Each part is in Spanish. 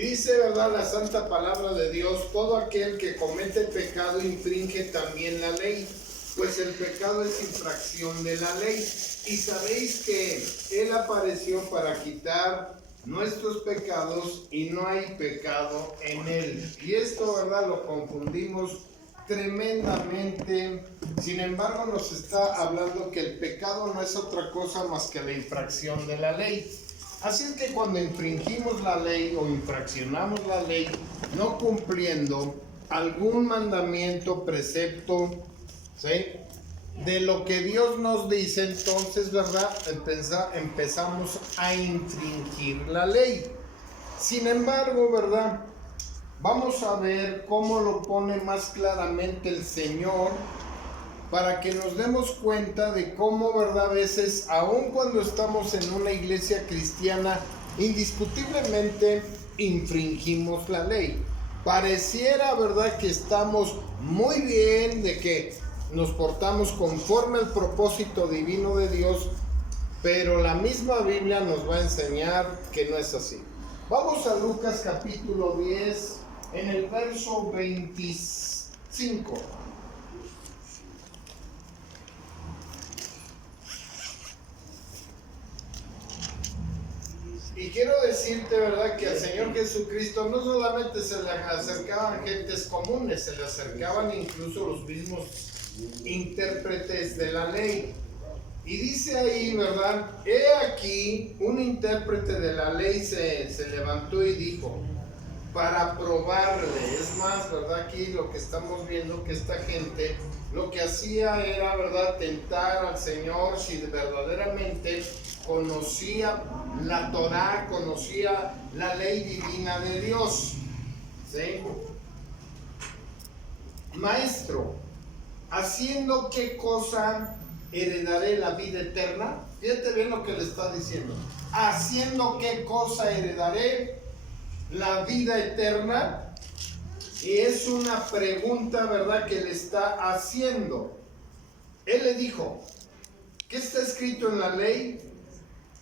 Y dice, ¿verdad?, la santa palabra de Dios: todo aquel que comete pecado infringe también la ley, pues el pecado es infracción de la ley. Y sabéis que Él apareció para quitar nuestros pecados y no hay pecado en Él. Y esto, ¿verdad?, lo confundimos tremendamente. Sin embargo, nos está hablando que el pecado no es otra cosa más que la infracción de la ley. Así es que cuando infringimos la ley o infraccionamos la ley, no cumpliendo algún mandamiento, precepto, ¿sí?, de lo que Dios nos dice, entonces, ¿verdad?, empezamos a infringir la ley. Sin embargo, ¿verdad?, vamos a ver cómo lo pone más claramente el Señor, para que nos demos cuenta de cómo, ¿verdad?, a veces, aun cuando estamos en una iglesia cristiana, indiscutiblemente infringimos la ley. Pareciera, ¿verdad?, que estamos muy bien, de que nos portamos conforme al propósito divino de Dios, pero la misma Biblia nos va a enseñar que no es así. Vamos a Lucas capítulo 10, en el verso 25. Y quiero decirte, ¿verdad?, que al Señor Jesucristo no solamente se le acercaban gentes comunes, se le acercaban incluso los mismos intérpretes de la ley. Y dice ahí, ¿verdad?, he aquí un intérprete de la ley se levantó y dijo, para probarle. Es más, ¿verdad?, aquí lo que estamos viendo, que esta gente lo que hacía era, ¿verdad?, tentar al Señor si verdaderamente conocía la Torá, conocía la ley divina de Dios. ¿Sí? Maestro, ¿haciendo qué cosa heredaré la vida eterna? Fíjate bien lo que le está diciendo. ¿Haciendo qué cosa heredaré la vida eterna? Y es una pregunta, ¿verdad?, que le está haciendo. Él le dijo, ¿qué está escrito en la ley?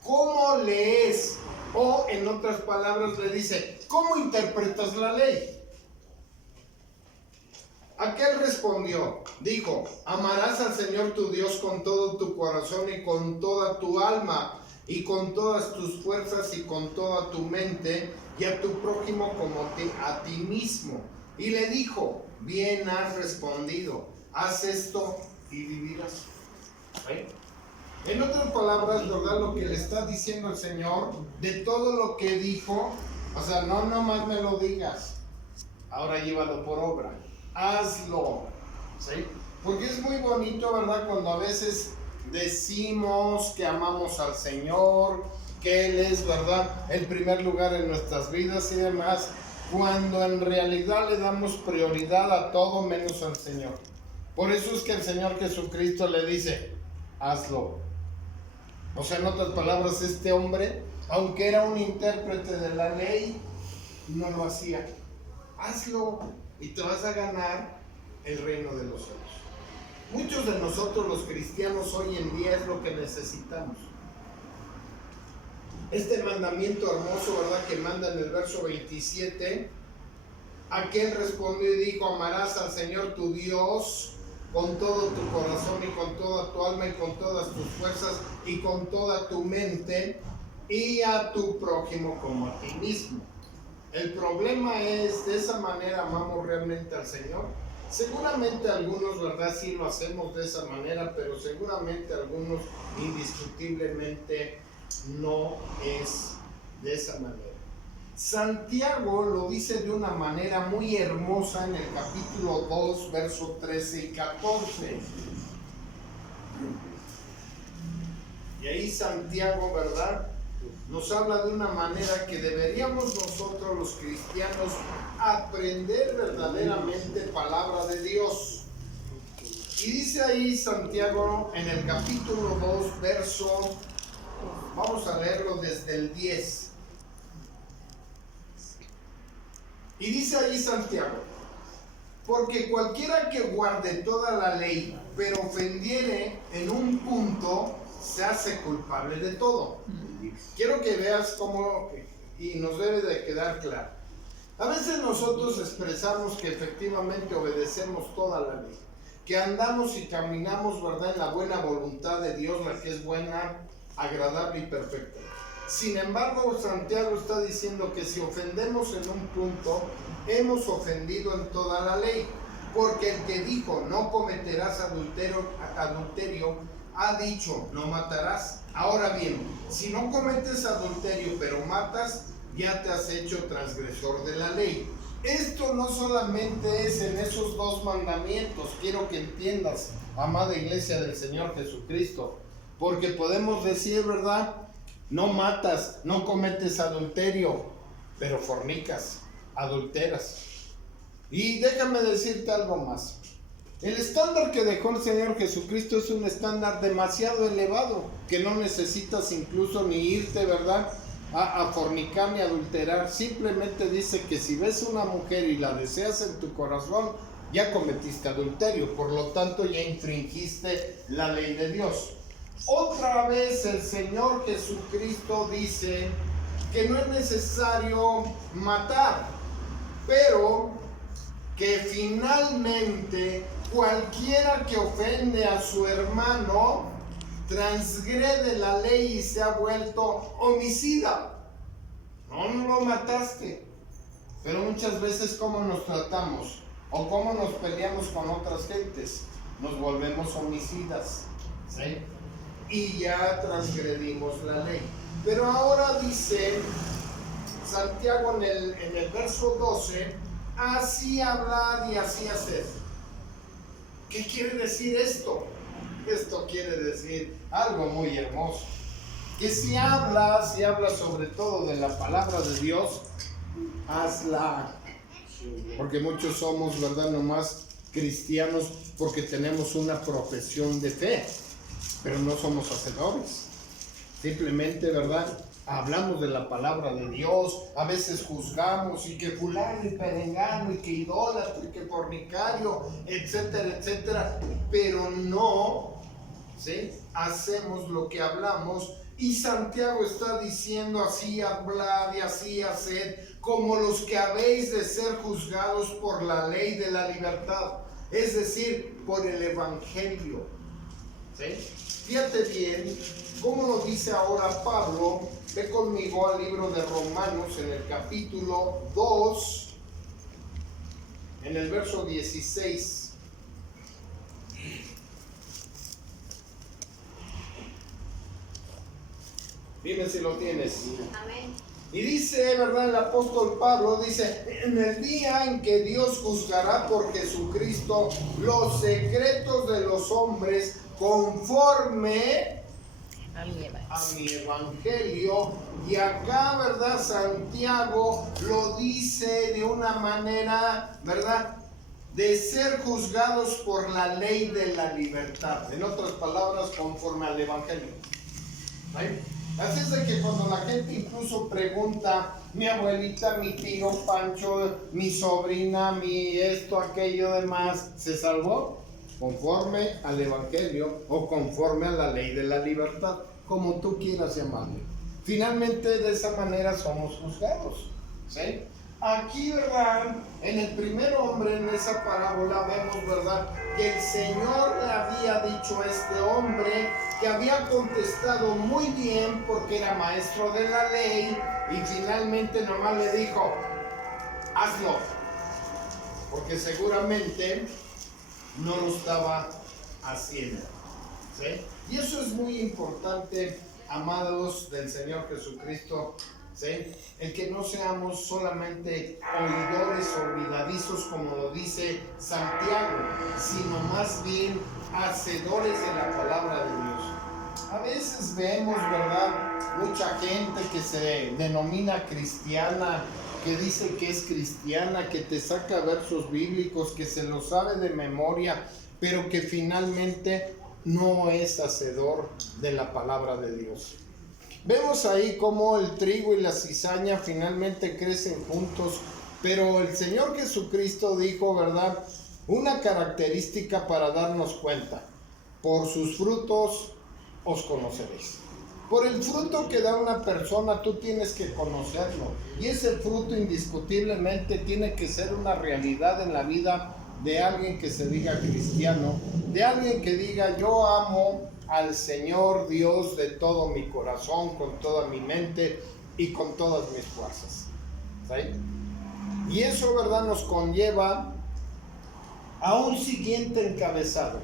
¿Cómo lees? O en otras palabras le dice, ¿cómo interpretas la ley? Aquel respondió, dijo, amarás al Señor tu Dios con todo tu corazón y con toda tu alma y con todas tus fuerzas y con toda tu mente, y a tu prójimo como a ti mismo. Y le dijo, bien has respondido, haz esto y vivirás. ¿Sí? En otras palabras, ¿verdad?, lo que le está diciendo el Señor, de todo lo que dijo, o sea, no nomás me lo digas, ahora llévalo por obra, hazlo. ¿Sí? Porque es muy bonito, ¿verdad?, cuando a veces decimos que amamos al Señor, que Él es, ¿verdad?, el primer lugar en nuestras vidas y demás, cuando en realidad le damos prioridad a todo menos al Señor. Por eso es que el Señor Jesucristo le dice, hazlo. O sea, en otras palabras, este hombre, aunque era un intérprete de la ley, no lo hacía. Hazlo y te vas a ganar el reino de los cielos. Muchos de nosotros los cristianos hoy en día es lo que necesitamos. Este mandamiento hermoso, ¿verdad?, que manda en el verso 27, aquel respondió y dijo, amarás al Señor tu Dios con todo tu corazón y con toda tu alma y con todas tus fuerzas y con toda tu mente, y a tu prójimo como a ti mismo. El problema es, ¿de esa manera amamos realmente al Señor? Seguramente algunos, ¿verdad?, sí lo hacemos de esa manera, pero seguramente algunos indiscutiblemente no es de esa manera. Santiago lo dice de una manera muy hermosa en el capítulo 2, versos 13 y 14. Y ahí Santiago, ¿verdad?, nos habla de una manera que deberíamos nosotros los cristianos aprender verdaderamente palabra de Dios. Y dice ahí Santiago en el capítulo 2, verso, vamos a leerlo desde el 10. Y dice ahí Santiago, porque cualquiera que guarde toda la ley, pero ofendiere en un punto, se hace culpable de todo. Quiero que veas cómo, y nos debe de quedar claro, A veces nosotros expresamos que efectivamente obedecemos toda la ley, que andamos y caminamos, ¿verdad?, en la buena voluntad de Dios, la que es buena, agradable y perfecta. Sin embargo, Santiago está diciendo que si ofendemos en un punto, hemos ofendido en toda la ley, porque el que dijo no cometerás adulterio ha dicho no matarás. Ahora bien, si no cometes adulterio pero matas, ya te has hecho transgresor de la ley. Esto no solamente es en esos dos mandamientos, quiero que entiendas, amada iglesia del Señor Jesucristo, porque podemos decir, ¿verdad?, no matas, no cometes adulterio, pero fornicas, adulteras. Y déjame decirte algo más. El estándar que dejó el Señor Jesucristo es un estándar demasiado elevado, que no necesitas incluso ni irte, ¿verdad?, a fornicar ni adulterar. Simplemente dice que si ves una mujer y la deseas en tu corazón, ya cometiste adulterio, por lo tanto ya infringiste la ley de Dios. Otra vez el Señor Jesucristo dice que no es necesario matar, pero que finalmente cualquiera que ofende a su hermano transgrede la ley y se ha vuelto homicida. No lo mataste, pero muchas veces cómo nos tratamos o cómo nos peleamos con otras gentes, nos volvemos homicidas, ¿sí? Y ya transgredimos la ley. Pero ahora dice Santiago en el verso 12, así hablad y así haced. ¿Qué quiere decir esto? Esto quiere decir algo muy hermoso. Que si hablas sobre todo de la palabra de Dios, hazla. Porque muchos somos, ¿verdad?, nomás cristianos porque tenemos una profesión de fe, pero no somos hacedores. Simplemente, ¿verdad?, hablamos de la palabra de Dios, a veces juzgamos y que fulano y perengano y que idólatra y que fornicario, etcétera, etcétera, pero no, ¿sí?, hacemos lo que hablamos. Y Santiago está diciendo así hablad y así haced, como los que habéis de ser juzgados por la ley de la libertad, es decir, por el evangelio. ¿Sí? Fíjate bien cómo lo dice ahora Pablo. Ve conmigo al libro de Romanos en el capítulo 2, en el verso 16. Dime si lo tienes. Amén. Y dice, ¿verdad?, el apóstol Pablo dice, en el día en que Dios juzgará por Jesucristo los secretos de los hombres conforme a mi evangelio. Y acá, ¿verdad?, Santiago lo dice de una manera, ¿verdad?, de ser juzgados por la ley de la libertad. En otras palabras, conforme al evangelio. ¿Right? Así es de que cuando la gente incluso pregunta, mi abuelita, mi tío Pancho, mi sobrina, mi esto, aquello, demás, ¿se salvó? Conforme al evangelio o conforme a la ley de la libertad, como tú quieras llamarle. Finalmente, de esa manera somos juzgados, ¿sí? Aquí, ¿verdad?, en el primer hombre, en esa parábola, vemos, ¿verdad?, que el Señor le había dicho a este hombre que había contestado muy bien porque era maestro de la ley, y finalmente nomás le dijo, hazlo, porque seguramente no lo estaba haciendo, ¿sí? Y eso es muy importante, amados del Señor Jesucristo, ¿sí? El que no seamos solamente oidores olvidadizos, como lo dice Santiago, sino más bien hacedores de la palabra de Dios. A veces vemos, ¿verdad?, mucha gente que se denomina cristiana, que dice que es cristiana, que te saca versos bíblicos, que se los sabe de memoria, pero que finalmente no es hacedor de la palabra de Dios. Vemos ahí cómo el trigo y la cizaña finalmente crecen juntos, pero el Señor Jesucristo dijo, ¿verdad?, una característica para darnos cuenta: por sus frutos os conoceréis. Por el fruto que da una persona tú tienes que conocerlo. Y ese fruto indiscutiblemente tiene que ser una realidad en la vida de alguien que se diga cristiano, de alguien que diga yo amo al Señor Dios de todo mi corazón, con toda mi mente y con todas mis fuerzas. ¿Sí? Y eso, ¿verdad?, nos conlleva a un siguiente encabezado,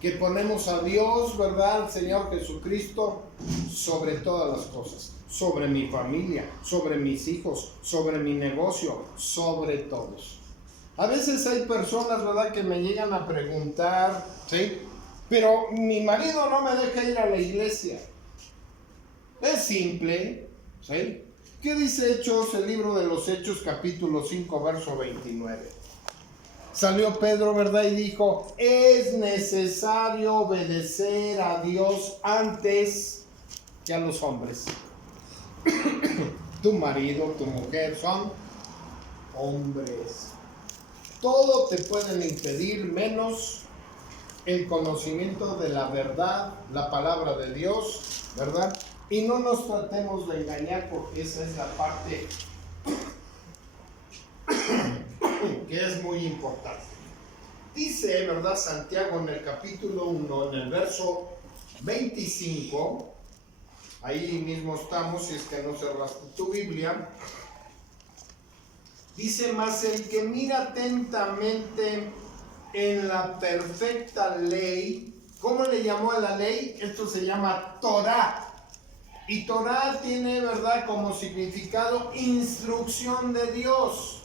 que ponemos a Dios, ¿verdad?, al Señor Jesucristo, sobre todas las cosas, sobre mi familia, sobre mis hijos, sobre mi negocio, sobre todos. A veces hay personas, ¿verdad?, que me llegan a preguntar, ¿sí?, pero mi marido no me deja ir a la iglesia. Es simple, ¿sí? ¿Qué dice Hechos, el libro de los Hechos, capítulo 5, verso 29? Salió Pedro, ¿verdad?, y dijo, es necesario obedecer a Dios antes que a los hombres. Tu marido, tu mujer son hombres. Todo te pueden impedir menos el conocimiento de la verdad, la palabra de Dios, ¿verdad? Y no nos tratemos de engañar, porque esa es la parte que es muy importante. Dice, ¿verdad?, Santiago en el capítulo 1, en el verso 25, ahí mismo estamos, si es que no cerraste tu Biblia. Dice, mas el que mira atentamente en la perfecta ley. ¿Cómo le llamó a la ley? Esto se llama Torá. Y Torá tiene, ¿verdad?, como significado instrucción de Dios.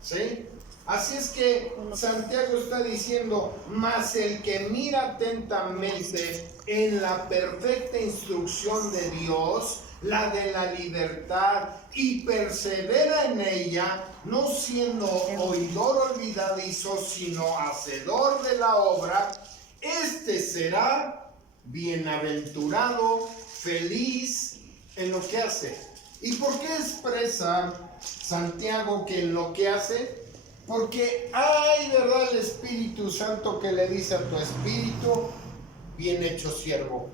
¿Sí? Así es que Santiago está diciendo, mas el que mira atentamente en la perfecta instrucción de Dios, la de la libertad, y persevera en ella, no siendo oidor olvidadizo, sino hacedor de la obra, este será bienaventurado, feliz en lo que hace. ¿Y por qué expresa Santiago que en lo que hace? Porque hay, ¿verdad?, el Espíritu Santo que le dice a tu espíritu, bien hecho siervo,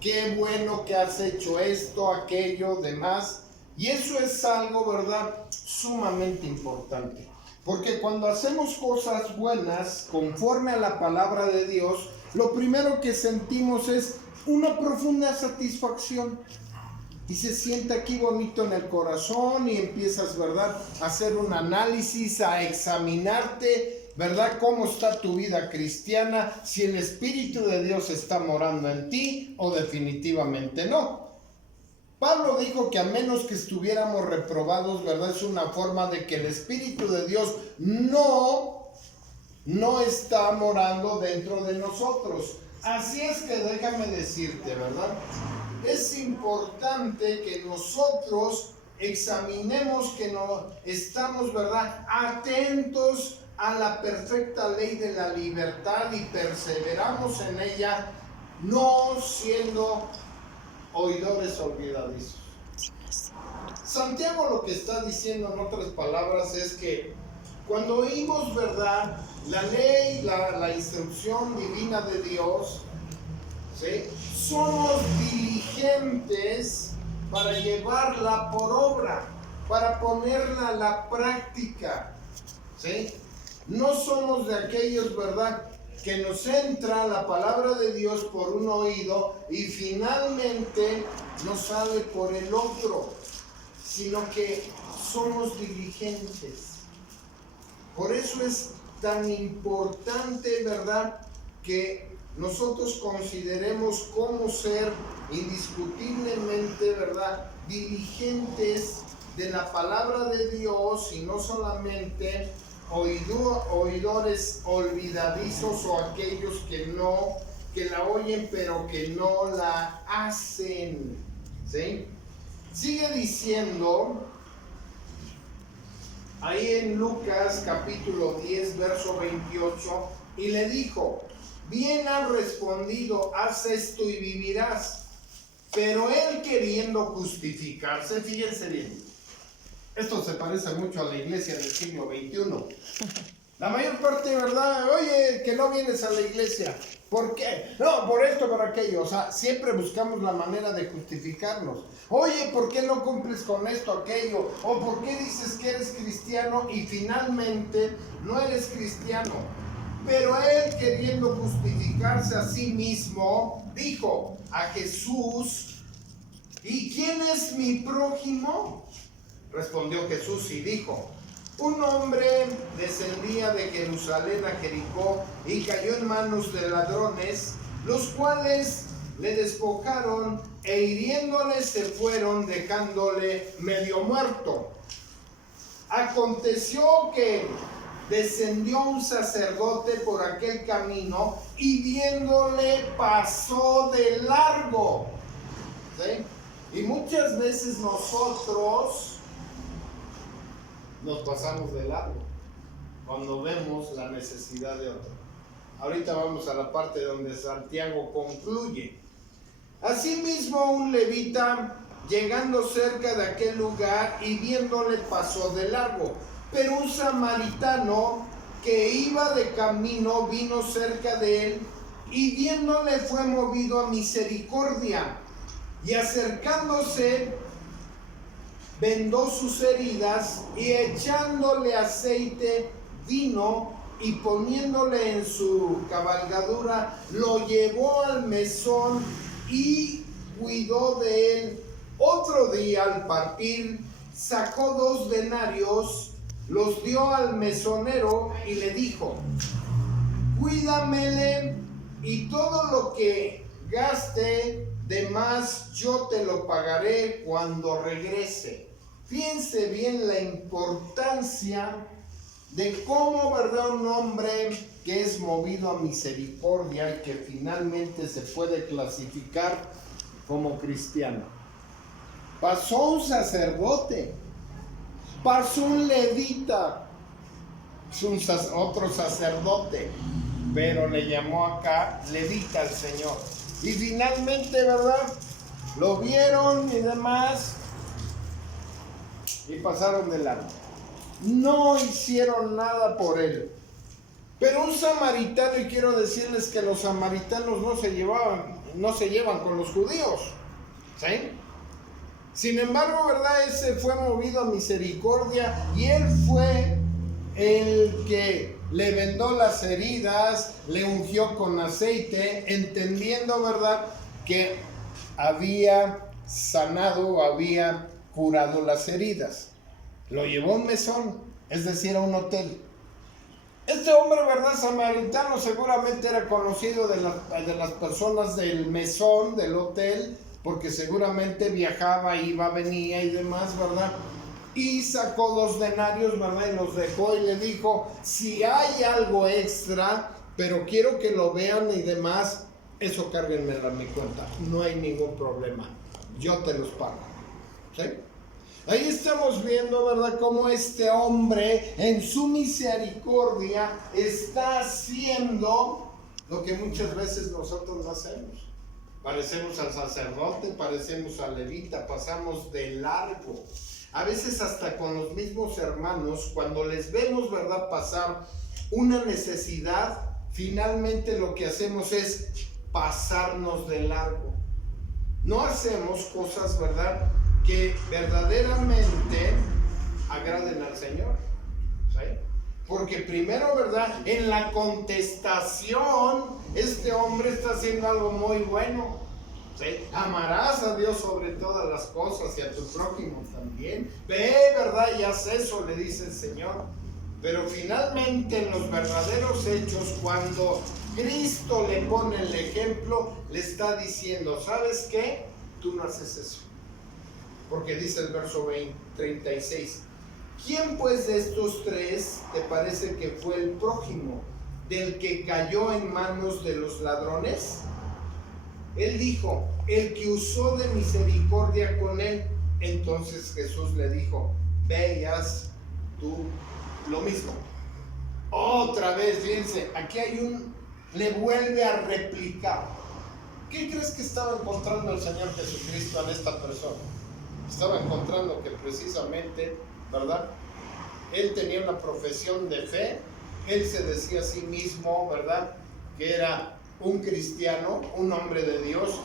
qué bueno que has hecho esto, aquello, demás. Y eso es algo, ¿verdad?, sumamente importante. Porque cuando hacemos cosas buenas conforme a la palabra de Dios, lo primero que sentimos es una profunda satisfacción. Y se siente aquí bonito en el corazón y empiezas, ¿verdad?, a hacer un análisis, a examinarte, ¿verdad?, cómo está tu vida cristiana, si el Espíritu de Dios está morando en ti o definitivamente no. Pablo dijo que a menos que estuviéramos reprobados, ¿verdad?, es una forma de que el Espíritu de Dios no está morando dentro de nosotros. Así es que déjame decirte, ¿verdad?, es importante que nosotros examinemos que no estamos, ¿verdad?, atentos a la perfecta ley de la libertad y perseveramos en ella, no siendo oidores olvidadizos. Santiago lo que está diciendo en otras palabras es que cuando oímos, ¿verdad?, la ley, la instrucción divina de Dios, ¿sí?, somos diligentes para llevarla por obra, para ponerla a la práctica, ¿sí? No somos de aquellos, ¿verdad?, que nos entra la palabra de Dios por un oído y finalmente nos sale por el otro, sino que somos diligentes. Por eso es tan importante, ¿verdad?, que nosotros consideremos cómo ser indiscutiblemente, ¿verdad?, diligentes de la palabra de Dios y no solamente oidores olvidadizos o aquellos que la oyen pero que no la hacen. ¿Sí? Sigue diciendo ahí en Lucas capítulo 10 verso 28, y le dijo, bien has respondido, haz esto y vivirás. Pero él, queriendo justificarse, fíjense bien, esto se parece mucho a la iglesia del siglo XXI. La mayor parte, ¿verdad? Oye, que no vienes a la iglesia. ¿Por qué? No, por esto, por aquello. O sea, siempre buscamos la manera de justificarnos. Oye, ¿por qué no cumples con esto, aquello? ¿O por qué dices que eres cristiano y finalmente no eres cristiano? Pero él, queriendo justificarse a sí mismo, dijo a Jesús: ¿y quién es mi prójimo? Respondió Jesús y dijo: un hombre descendía de Jerusalén a Jericó y cayó en manos de ladrones, los cuales le despojaron e hiriéndole se fueron, dejándole medio muerto. Aconteció que descendió un sacerdote por aquel camino y viéndole pasó de largo. ¿Sí? Y muchas veces nosotros nos pasamos de largo cuando vemos la necesidad de otro. Ahorita vamos a la parte donde Santiago concluye. Asimismo, un levita, llegando cerca de aquel lugar y viéndole, pasó de largo. Pero un samaritano que iba de camino vino cerca de él y viéndole fue movido a misericordia, y acercándose vendó sus heridas y echándole aceite vino y poniéndole en su cabalgadura, lo llevó al mesón y cuidó de él. Otro día, al partir, sacó 2 denarios, los dio al mesonero y le dijo: cuídamele y todo lo que gaste de más yo te lo pagaré cuando regrese. Fíjense bien la importancia de cómo, ¿verdad?, un hombre que es movido a misericordia y que finalmente se puede clasificar como cristiano. Pasó un sacerdote, pasó un levita, otro sacerdote, pero le llamó acá levita al Señor. Y finalmente, ¿verdad?, lo vieron y demás y pasaron de largo. No hicieron nada por él. Pero un samaritano, y quiero decirles que los samaritanos no se llevan con los judíos, ¿sí? Sin embargo, ¿verdad?, ese fue movido a misericordia y él fue el que le vendó las heridas, le ungió con aceite, entendiendo, ¿verdad?, que había sanado, había curado las heridas. Lo llevó a un mesón, es decir, a un hotel. Este hombre, ¿verdad?, samaritano, seguramente era conocido de las personas del mesón, del hotel, porque seguramente viajaba, iba, venía y demás, ¿verdad? Y sacó 2 denarios, ¿verdad?, y los dejó y le dijo: si hay algo extra, pero quiero que lo vean y demás, eso cárguenmelo a mi cuenta, no hay ningún problema, yo te los pago. ¿Sí? Ahí estamos viendo, ¿verdad?, cómo este hombre en su misericordia está haciendo lo que muchas veces nosotros no hacemos. Parecemos al sacerdote, parecemos al levita, pasamos de largo. A veces hasta con los mismos hermanos, cuando les vemos, ¿verdad?, pasar una necesidad, finalmente lo que hacemos es pasarnos de largo. No hacemos cosas, ¿verdad?, que verdaderamente agraden al Señor, ¿sí? Porque primero, ¿verdad?, en la contestación, este hombre está haciendo algo muy bueno, ¿sí? Amarás a Dios sobre todas las cosas y a tu prójimo también. Ve, ¿verdad?, y haz eso, le dice el Señor. Pero finalmente en los verdaderos hechos, cuando Cristo le pone el ejemplo, le está diciendo: ¿sabes qué? Tú no haces eso. Porque dice el verso 36: ¿quién pues de estos 3 te parece que fue el prójimo del que cayó en manos de los ladrones? Él dijo: el que usó de misericordia con él. Entonces Jesús le dijo: ve y haz tú lo mismo. Otra vez, fíjense, aquí le vuelve a replicar. ¿Qué crees que estaba encontrando el Señor Jesucristo en esta persona? Estaba encontrando que precisamente, ¿verdad?, él tenía una profesión de fe. Él se decía a sí mismo, ¿verdad?, que era un cristiano, un hombre de Dios,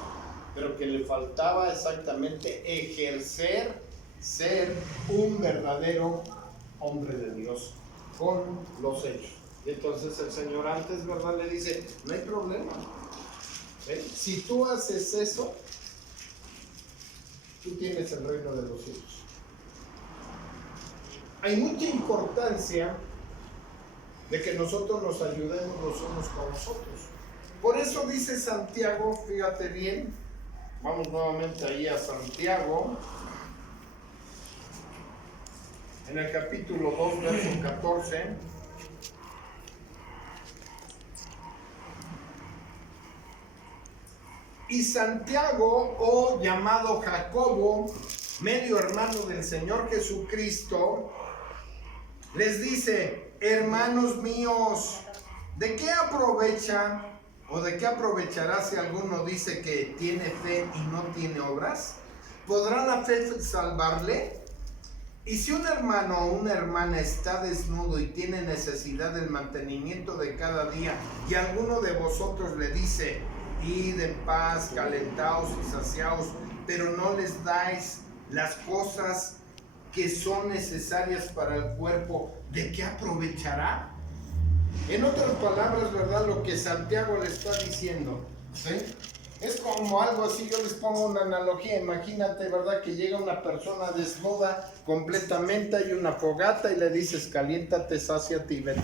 pero que le faltaba exactamente ejercer, ser un verdadero hombre de Dios con los hechos. Y entonces el Señor antes, ¿verdad?, le dice, no hay problema. Si tú haces eso, tú tienes el reino de los cielos. Hay mucha importancia de que nosotros nos ayudemos los unos con los otros. Por eso dice Santiago, fíjate bien, vamos nuevamente ahí a Santiago, en el capítulo 2, verso 14. Y Santiago, o llamado Jacobo, medio hermano del Señor Jesucristo, les dice, hermanos míos, ¿de qué aprovecha o de qué aprovechará si alguno dice que tiene fe y no tiene obras? ¿Podrá la fe salvarle? Y si un hermano o una hermana está desnudo y tiene necesidad del mantenimiento de cada día, y alguno de vosotros le dice, id en paz, calentaos y saciaos, pero no les dais las cosas que son necesarias para el cuerpo, ¿de qué aprovechará? En otras palabras, ¿verdad?, lo que Santiago le está diciendo, ¿sí?, es como algo así. Yo les pongo una analogía. Imagínate, ¿verdad?, que llega una persona desnuda completamente, hay una fogata y le dices, caliéntate, sáciate y vete,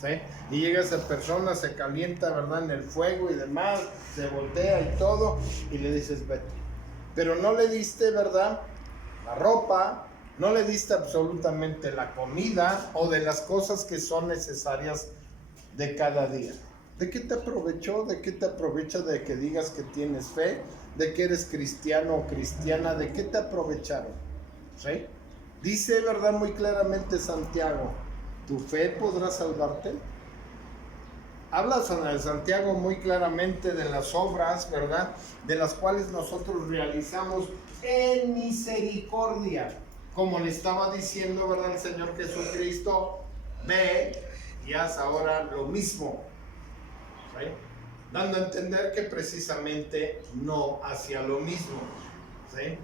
¿sí? Y llega esa persona, se calienta, ¿verdad?, en el fuego y demás, se voltea y todo, y le dices, vete. Pero no le diste, ¿verdad?, la ropa, no le diste absolutamente la comida o de las cosas que son necesarias de cada día. ¿De qué te aprovechó? ¿De qué te aprovecha de que digas que tienes fe? ¿De que eres cristiano o cristiana? ¿De qué te aprovecharon? ¿Sí? Dice, ¿verdad?, muy claramente Santiago, ¿tu fe podrá salvarte? Habla Santiago muy claramente de las obras, ¿verdad?, de las cuales nosotros realizamos en misericordia. Como le estaba diciendo, ¿verdad?, el Señor Jesucristo, ve y haz ahora lo mismo, ¿sí?, dando a entender que precisamente no hacía lo mismo, ¿sí?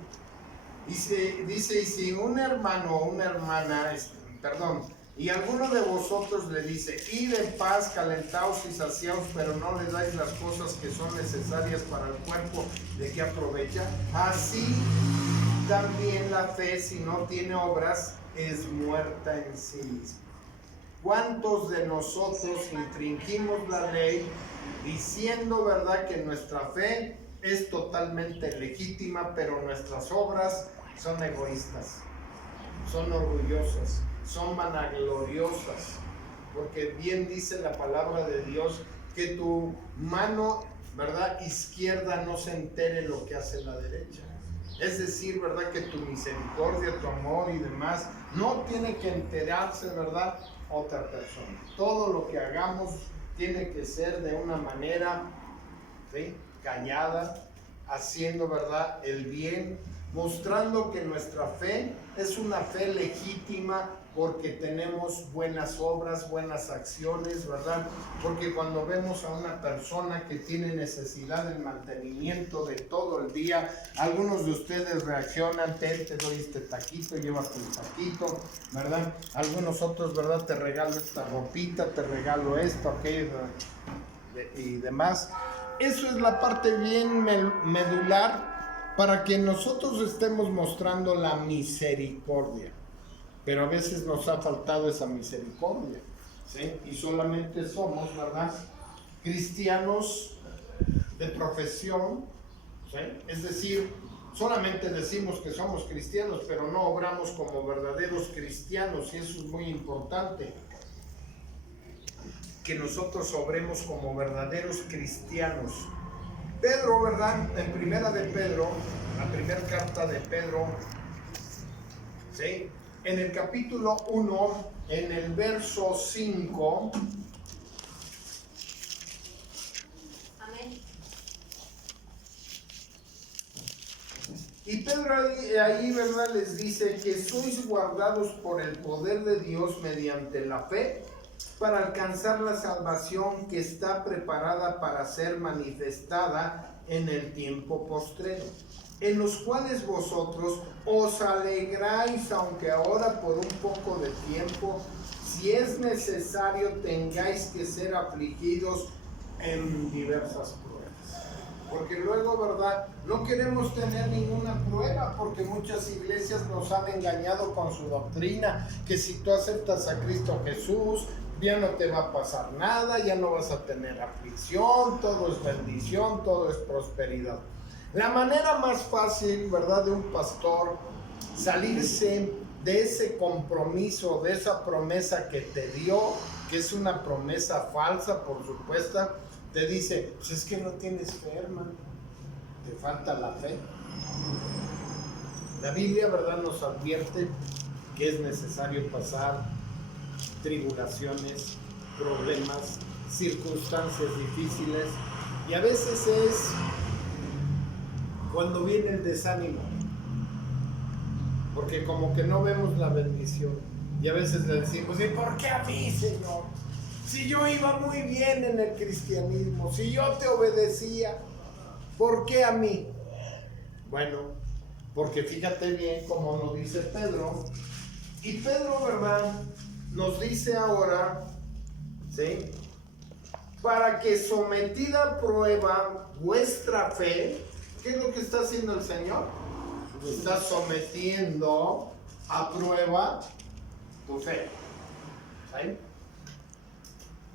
Dice, y si un hermano o una hermana, y alguno de vosotros le dice, id en paz, calentaos y saciaos, pero no le dais las cosas que son necesarias para el cuerpo, ¿de qué aprovecha? Así también la fe, si no tiene obras, es muerta en sí misma. ¿Cuántos de nosotros infringimos la ley diciendo, ¿verdad?, que nuestra fe es totalmente legítima, pero nuestras obras son egoístas, son orgullosas, son vanagloriosas? Porque bien dice la palabra de Dios que tu mano, ¿verdad?, izquierda no se entere lo que hace la derecha. Es decir, ¿verdad?, que tu misericordia, tu amor y demás no tiene que enterarse, ¿verdad?, otra persona. Todo lo que hagamos tiene que ser de una manera, ¿sí?, callada, haciendo, ¿verdad?, el bien, mostrando que nuestra fe es una fe legítima porque tenemos buenas obras, buenas acciones, ¿verdad? Porque cuando vemos a una persona que tiene necesidad del mantenimiento de todo el día, algunos de ustedes reaccionan, te doy este taquito, llévate el taquito, ¿verdad? Algunos otros, ¿verdad?, te regalo esta ropita, te regalo esto, aquello y demás. Eso es la parte bien medular para que nosotros estemos mostrando la misericordia. Pero a veces nos ha faltado esa misericordia, ¿sí? Y solamente somos, ¿verdad?, cristianos de profesión, ¿sí? Es decir, solamente decimos que somos cristianos, pero no obramos como verdaderos cristianos, y eso es muy importante, que nosotros obremos como verdaderos cristianos. Pedro, ¿verdad?, en primera de Pedro, la primera carta de Pedro, ¿sí?, en el capítulo 1, en el verso 5. Amén. Y Pedro ahí, ¿verdad?, les dice que sois guardados por el poder de Dios mediante la fe para alcanzar la salvación que está preparada para ser manifestada en el tiempo postrero, en los cuales vosotros os alegráis, aunque ahora por un poco de tiempo, si es necesario, tengáis que ser afligidos en diversas pruebas. Porque luego, ¿verdad? No queremos tener ninguna prueba, porque muchas iglesias nos han engañado con su doctrina, que si tú aceptas a Cristo Jesús, ya no te va a pasar nada, ya no vas a tener aflicción, todo es bendición, todo es prosperidad. La manera más fácil, ¿verdad?, de un pastor salirse de ese compromiso, de esa promesa que te dio, que es una promesa falsa, por supuesto, te dice, pues es que no tienes fe, hermano, te falta la fe. La Biblia, ¿verdad?, nos advierte que es necesario pasar tribulaciones, problemas, circunstancias difíciles, y a veces es cuando viene el desánimo, porque como que no vemos la bendición, y a veces le decimos, ¿y por qué a mí, Señor? Si yo iba muy bien en el cristianismo, si yo te obedecía, ¿por qué a mí? Bueno, porque fíjate bien como nos dice Pedro, y Pedro, ¿verdad?, nos dice ahora, ¿sí?, para que sometida a prueba vuestra fe. ¿Qué es lo que está haciendo el Señor? Está sometiendo a prueba tu fe, ¿sí?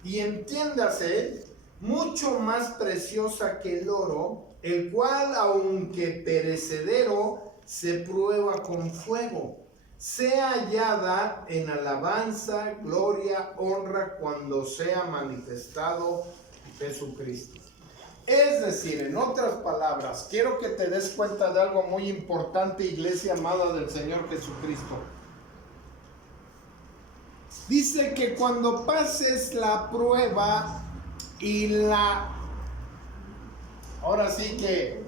Y entiéndase, mucho más preciosa que el oro, el cual, aunque perecedero, se prueba con fuego, sea hallada en alabanza, gloria, honra, cuando sea manifestado Jesucristo. Es decir, en otras palabras, quiero que te des cuenta de algo muy importante, iglesia amada del Señor Jesucristo. Dice que cuando pases la prueba y ahora sí que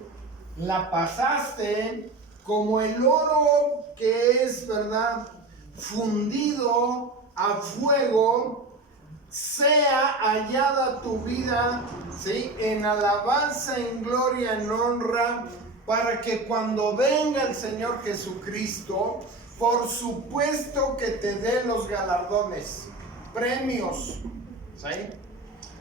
la pasaste, como el oro que es, ¿verdad?, fundido a fuego, sea hallada tu vida, ¿sí?, en alabanza, en gloria, en honra, para que cuando venga el Señor Jesucristo, por supuesto que te dé los galardones, premios, ¿sí?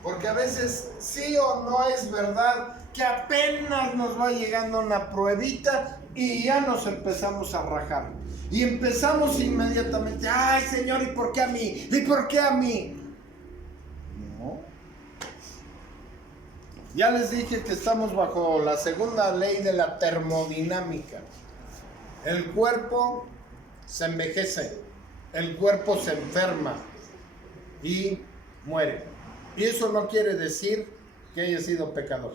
Porque a veces sí o no es verdad que apenas nos va llegando una pruebita y ya nos empezamos a rajar. Y empezamos inmediatamente, ay, Señor, ¿y por qué a mí? ¿Y por qué a mí? No. Ya les dije que estamos bajo la segunda ley de la termodinámica. El cuerpo se envejece, el cuerpo se enferma y muere. Y eso no quiere decir que haya sido pecador.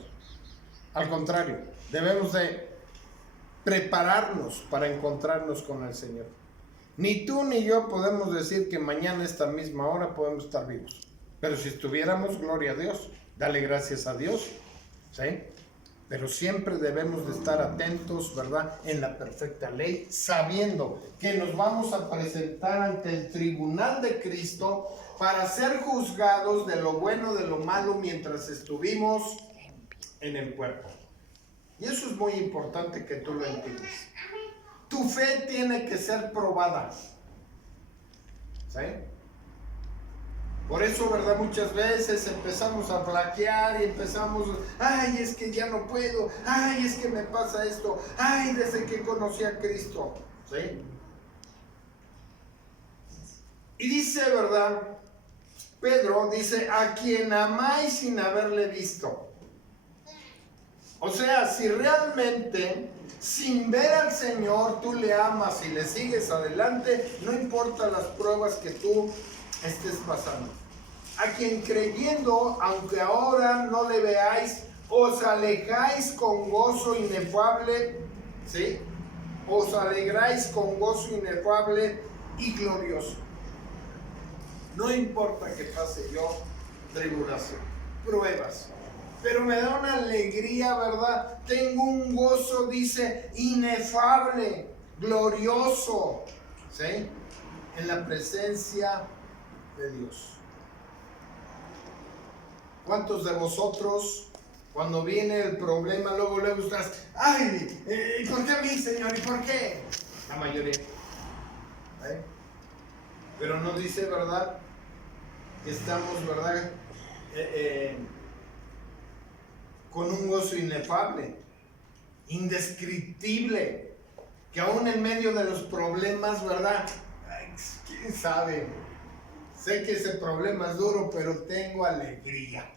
Al contrario, debemos de prepararnos para encontrarnos con el Señor. Ni tú ni yo podemos decir que mañana a esta misma hora podemos estar vivos. Pero si estuviéramos, gloria a Dios, dale gracias a Dios, ¿sí? Pero siempre debemos de estar atentos, ¿verdad?, en la perfecta ley, sabiendo que nos vamos a presentar ante el tribunal de Cristo para ser juzgados de lo bueno, de lo malo, mientras estuvimos en el cuerpo. Y eso es muy importante que tú lo entiendas. Tu fe tiene que ser probada, ¿sí? Por eso, ¿verdad?, muchas veces empezamos a flaquear y empezamos, ay, es que ya no puedo, ay, es que me pasa esto, ay, desde que conocí a Cristo, ¿sí? Y dice, ¿verdad?, Pedro dice, a quien amáis sin haberle visto. O sea, si realmente sin ver al Señor tú le amas y le sigues adelante, no importa las pruebas que tú estés pasando. A quien creyendo, aunque ahora no le veáis, os alejáis con gozo inefable, ¿sí? Os alegráis con gozo inefable y glorioso. No importa que pase yo tribulación, pruebas, pero me da una alegría, ¿verdad? Tengo un gozo, dice, inefable, glorioso, ¿sí?, en la presencia de Dios. ¿Cuántos de vosotros, cuando viene el problema, luego estás, ay, ¿y por qué a mí, Señor? ¿Y por qué? La mayoría. ¿Eh? Pero no dice, ¿verdad? Que estamos, ¿verdad? Con un gozo inefable, indescriptible, que aún en medio de los problemas, ¿verdad? Ay, ¿quién sabe? Sé que ese problema es duro, pero tengo alegría,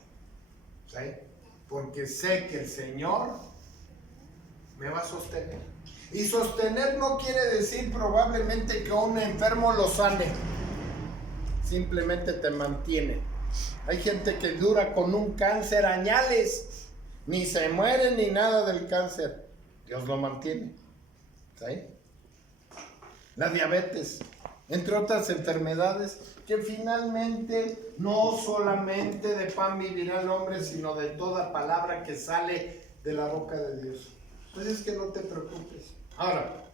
¿sí? Porque sé que el Señor me va a sostener. Y sostener no quiere decir probablemente que un enfermo lo sane, simplemente te mantiene. Hay gente que dura con un cáncer añales, ni se muere ni nada del cáncer, Dios lo mantiene, ¿sí? La diabetes, entre otras enfermedades, que finalmente no solamente de pan vivirá el hombre, sino de toda palabra que sale de la boca de Dios. Entonces es que no te preocupes. Ahora,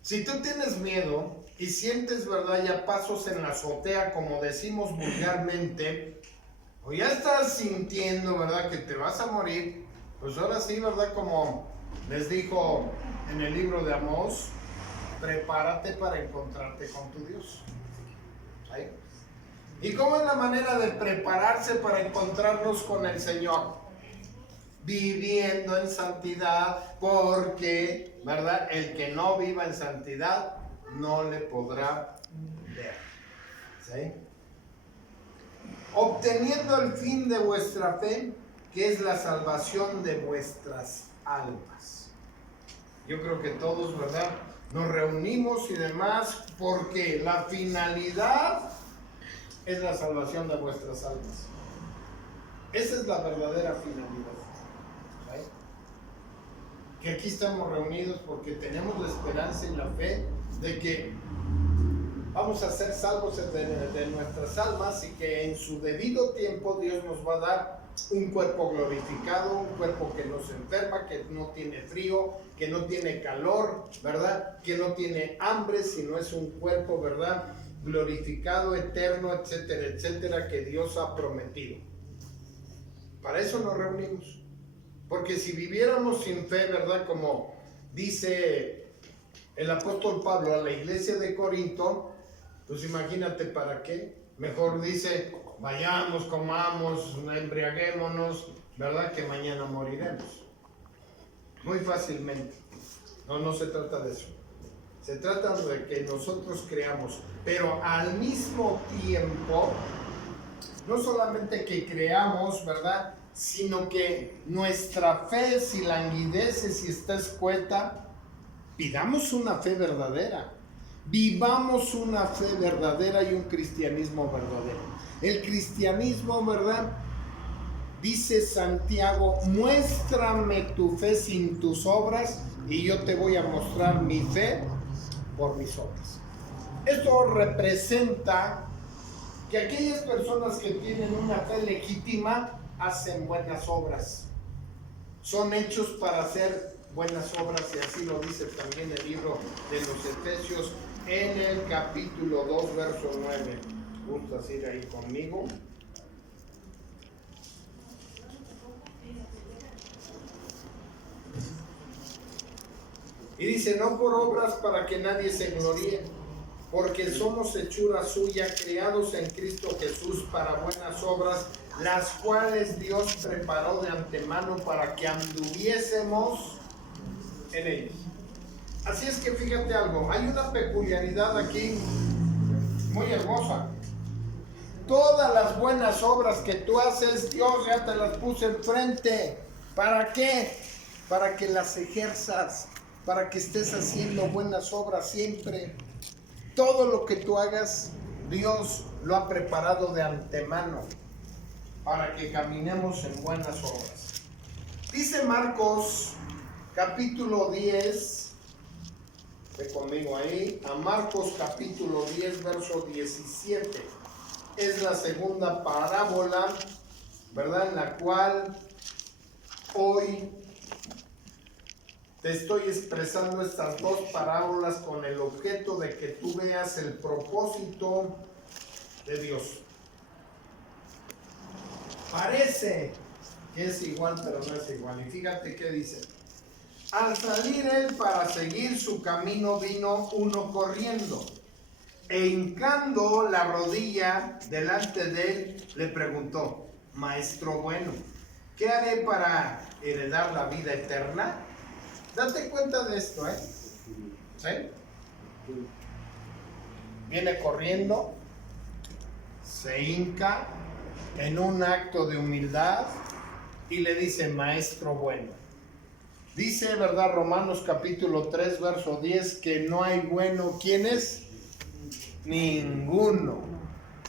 si tú tienes miedo y sientes, ¿verdad?, ya pasos en la azotea, como decimos vulgarmente, o ya estás sintiendo, ¿verdad?, que te vas a morir, pues ahora sí, ¿verdad?, como les dijo en el libro de Amós, prepárate para encontrarte con tu Dios. ¿Sí? ¿Y cómo es la manera de prepararse para encontrarnos con el Señor? Viviendo en santidad, porque, ¿verdad?, el que no viva en santidad no le podrá ver. ¿Sí? Obteniendo el fin de vuestra fe, que es la salvación de vuestras almas. Yo creo que todos, ¿verdad?, nos reunimos y demás porque la finalidad es la salvación de vuestras almas. Esa es la verdadera finalidad. ¿Sí? Que aquí estamos reunidos porque tenemos la esperanza y la fe de que vamos a ser salvos de nuestras almas y que en su debido tiempo Dios nos va a dar un cuerpo glorificado, un cuerpo que no se enferma, que no tiene frío, que no tiene calor, ¿verdad? Que no tiene hambre, sino es un cuerpo, ¿verdad?, glorificado, eterno, etcétera, etcétera, que Dios ha prometido. Para eso nos reunimos. Porque si viviéramos sin fe, ¿verdad?, como dice el apóstol Pablo a la iglesia de Corinto, pues imagínate para qué. Mejor dice, vayamos, comamos, embriaguémonos, ¿verdad?, que mañana moriremos. Muy fácilmente. No se trata de eso. Se trata de que nosotros creamos, pero al mismo tiempo, no solamente que creamos, ¿verdad?, sino que nuestra fe, si languidece, si está escueta, pidamos una fe verdadera. Vivamos una fe verdadera y un cristianismo verdadero. El cristianismo, ¿verdad?, dice Santiago, muéstrame tu fe sin tus obras y yo te voy a mostrar mi fe por mis obras. Esto representa que aquellas personas que tienen una fe legítima hacen buenas obras. Son hechos para hacer buenas obras y así lo dice también el libro de los Efesios en el capítulo 2, verso 9. ¿Gustas ir ahí conmigo? Y dice, no por obras para que nadie se gloríe, porque somos hechura suya, creados en Cristo Jesús para buenas obras, las cuales Dios preparó de antemano para que anduviésemos en ellos. Así es que fíjate algo, hay una peculiaridad aquí muy hermosa. Todas las buenas obras que tú haces, Dios ya te las puso enfrente. ¿Para qué? Para que las ejerzas, para que estés haciendo buenas obras siempre. Todo lo que tú hagas, Dios lo ha preparado de antemano para que caminemos en buenas obras. Dice Marcos capítulo 10, ve conmigo ahí, a Marcos capítulo 10, verso 17. Es la segunda parábola, ¿verdad?, en la cual hoy te estoy expresando estas dos parábolas con el objeto de que tú veas el propósito de Dios. Parece que es igual, pero no es igual. Y fíjate qué dice. Al salir él para seguir su camino, vino uno corriendo, e hincando la rodilla delante de él, le preguntó: Maestro bueno, ¿qué haré para heredar la vida eterna? Date cuenta de esto, ¿sí? Viene corriendo, se hinca en un acto de humildad y le dice: Maestro bueno. Dice, ¿verdad? Romanos capítulo 3, verso 10, que no hay bueno. ¿Quién es? Ninguno.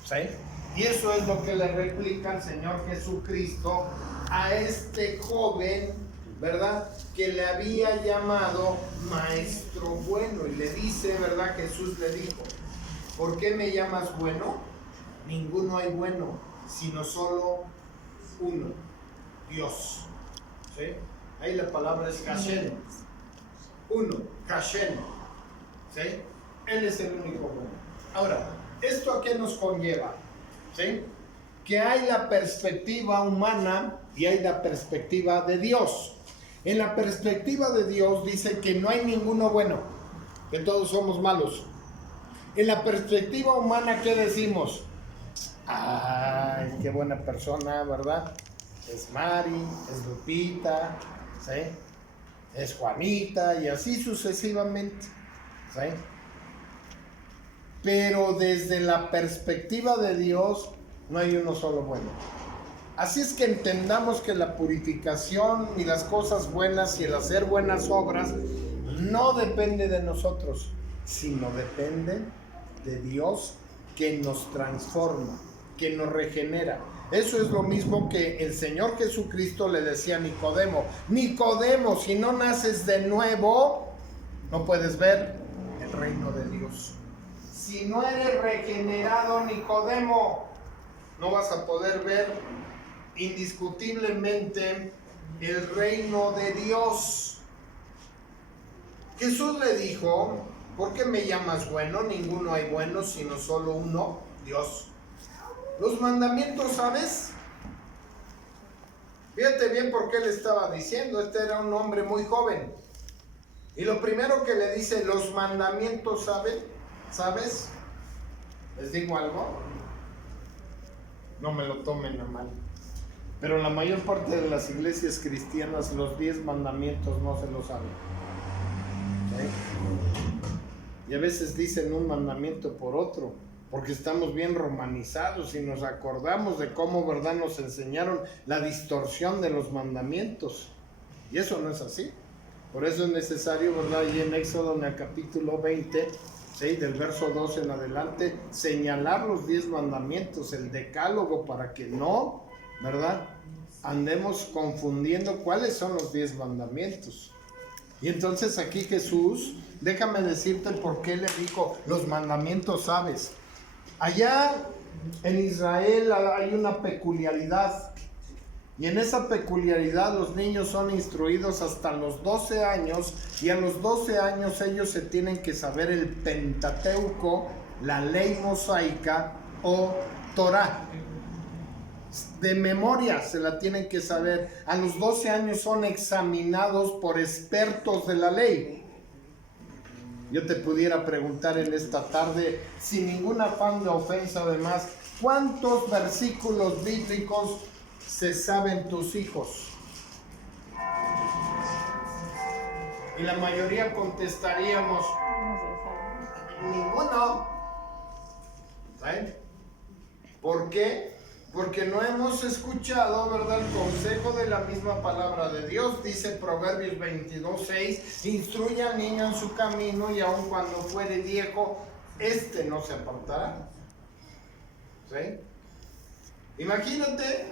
¿Sí? Y eso es lo que le replica el Señor Jesucristo a este joven, ¿verdad? Que le había llamado Maestro bueno. Y le dice, ¿verdad? Jesús le dijo: ¿por qué me llamas bueno? Ninguno hay bueno, sino solo uno, Dios. ¿Sí? Ahí la palabra es Hashem. Uno, Hashem. ¿Sí? Él es el único bueno. Ahora, ¿esto a qué nos conlleva? ¿Sí? Que hay la perspectiva humana y hay la perspectiva de Dios. En la perspectiva de Dios dice que no hay ninguno bueno, que todos somos malos. En la perspectiva humana, ¿qué decimos? Ay, qué buena persona, ¿verdad? Es Mari, es Lupita, ¿sí? Es Juanita, y así sucesivamente, ¿sí? Pero desde la perspectiva de Dios no hay uno solo bueno. Así es que entendamos que la purificación y las cosas buenas y el hacer buenas obras no depende de nosotros, sino depende de Dios, que nos transforma, que nos regenera. Eso es lo mismo que el Señor Jesucristo le decía a Nicodemo: Nicodemo, si no naces de nuevo, no puedes ver el reino de Dios. Si no eres regenerado, Nicodemo, no vas a poder ver indiscutiblemente el reino de Dios. Jesús le dijo: ¿por qué me llamas bueno? Ninguno hay bueno, sino solo uno, Dios. Los mandamientos, ¿sabes? Fíjate bien por qué le estaba diciendo. Este era un hombre muy joven. Y lo primero que le dice: los mandamientos, ¿sabes? ¿Les digo algo? No me lo tomen a mal. Pero la mayor parte de las iglesias cristianas los 10 mandamientos no se los saben. ¿Sí? Y a veces dicen un mandamiento por otro, porque estamos bien romanizados y nos acordamos de cómo, ¿verdad?, nos enseñaron la distorsión de los mandamientos. Y eso no es así. Por eso es necesario, ¿verdad?, y en Éxodo, en el capítulo 20, ¿sí?, del verso 12 en adelante, señalar los 10 mandamientos, el decálogo, para que no, ¿verdad?, andemos confundiendo cuáles son los 10 mandamientos. Y entonces aquí Jesús, déjame decirte por qué le dijo: los mandamientos sabes. Allá en Israel hay una peculiaridad, y en esa peculiaridad los niños son instruidos hasta los 12 años, y a los 12 años ellos se tienen que saber el Pentateuco, la ley mosaica o Torá. De memoria se la tienen que saber. A los 12 años son examinados por expertos de la ley. Yo te pudiera preguntar en esta tarde, sin ningún afán de ofensa además, ¿cuántos versículos bíblicos se saben tus hijos? Y la mayoría contestaríamos: ninguno. ¿Saben? ¿Por qué? Porque no hemos escuchado, ¿verdad?, el consejo de la misma palabra de Dios. Dice Proverbios 22:6: instruye al niño en su camino, y aun cuando fuere viejo, este no se apartará. ¿Sí? Imagínate,